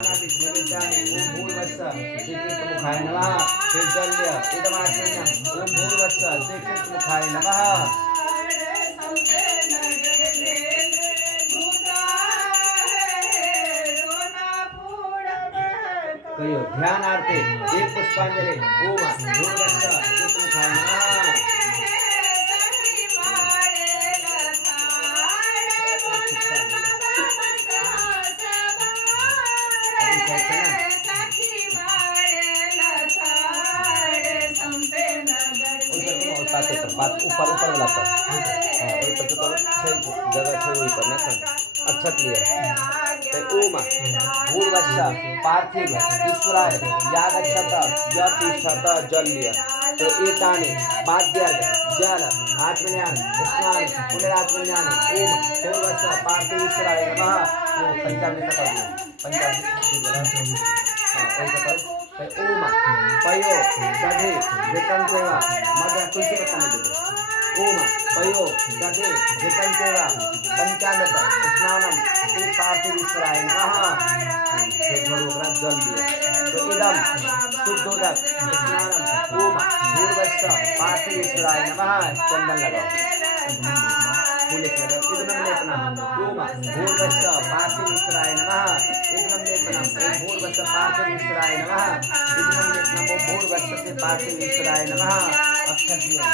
नैवेद्यानि ओम भूर्भुवस्सुः श्रीकृष्णमुखाय नमः। फिर जल लिया इदमाचमनीयम् ओम भूर्भुवस्सुः श्रीकृष्णमुखाय नमः। कहियो ध्यानार्थे एक पुष्पांजलि ओम भूर्भुवस्सुः श्रीकृष्णमुखाय नमः। ऊपर ऊपर वाला पर जगह छे वही पर ना अक्षत लिया तो ओम भूर्भुवस्सुः पार्थिव ईश्वराय यागच्छत यतिष्ठत जल लिया तो एतानि पाद्यार्घ जल आत्मन्यान स्नान पुनरात्मन्यान ओम भूर्भुवस्सुः पार्थिव ईश्वराय नमः। वो पंचामृत कर ओम पयो दधे घृतं सेवा मध्य तुलसी पत्ता में दे ओम पयो दधे घृतं सेवा पंचामृत स्नानम श्री पार्थिव ईश्वराय नमः। जल दिया तो इदम शुद्धोदक स्नानम ओम भूर्भुवस्सुः पार्थिव ईश्वराय नमः। चंदन लगाओ पुलिस लगाओ इदम लेपनम ओम भूर्भुवस्सुः पार्थिव ईश्वराय नमः। इदम लेपनम ओम भूर्भुवस्सुः पार्थिव ईश्वराय नमः। इदम लेपनम ओम भूर्भुवस्सुः पार्थिव ईश्वराय नमः। अक्षत दिया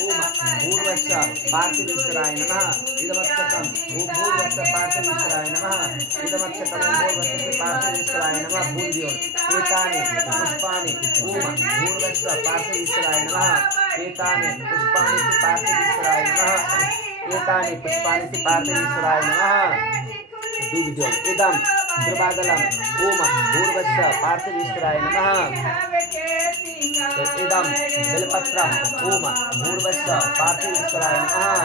ओम भूर्भुवस्सुः पार्थिव ईश्वराय नमः। इदमक्षतम ओम भूर्भुवस्सुः पार्थिव ईश्वराय नमः। इदमक्षतम ओम भूर्भुवस्सुः पार्थिव ईश्वराय नमः। फूल दियो एतानि पुष्पाणि ओम भूर्भुवस्सुः पार्थिव ईश्वराय नमः। एतानि पुष्पाणि पार्थिव ईश्वराय नमः। एतानि पुष्पाणि पार्थिव ईश्वराय नमः। दूध इदम द्रवादलम ओम भूर्भुवस्सुः पार्थिव ईश्वराय नमः। इदम बेलपत्रम ओम भूर्भुवस्सुः पार्थिव ईश्वराय नमः।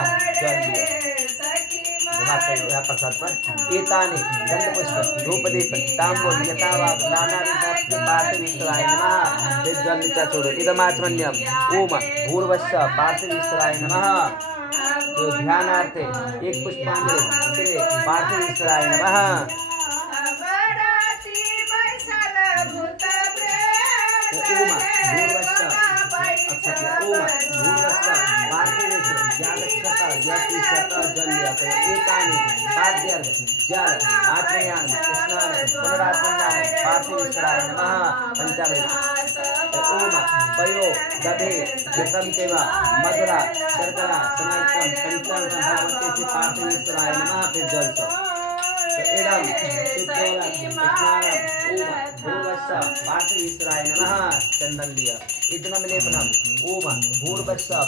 जल प्रसाद पर एतानि गंधपुष्प धूपदीप तांबूल यथावाग नानाविध पार्थिव ईश्वराय नमः। फिर जल नीचा छोड़ो इदमाचमन्यम् ओम भूर्भुवस्सुः पार्थिव ईश्वराय नमः। तो ध्यानार्थे एक पुष्पांजलि श्री पार्थिव ईश्वराय नमः। ओम भूर्भुवस्सुः पार्थिव यागच्छत यतिष्ठत जल लिया एतानि पाद्यार्घ जल आत्मन्यान स्नान पुनरात्मन्यान पार्थिव ईश्वराय नमः। पंचामृत ओम पयो दधे घृतं सेवा मधुरा शर्करा समायुक्तं पंचामृतं भगवते श्री पार्थिव ईश्वराय नमः। फिर जल इदम शुद्धोदक स्नानम ओम भूर्भुवस्सुः पार्थिव ईश्वराय नमः। चंदन लिया इदम लेपनम ओम भूर्भुवस्सुः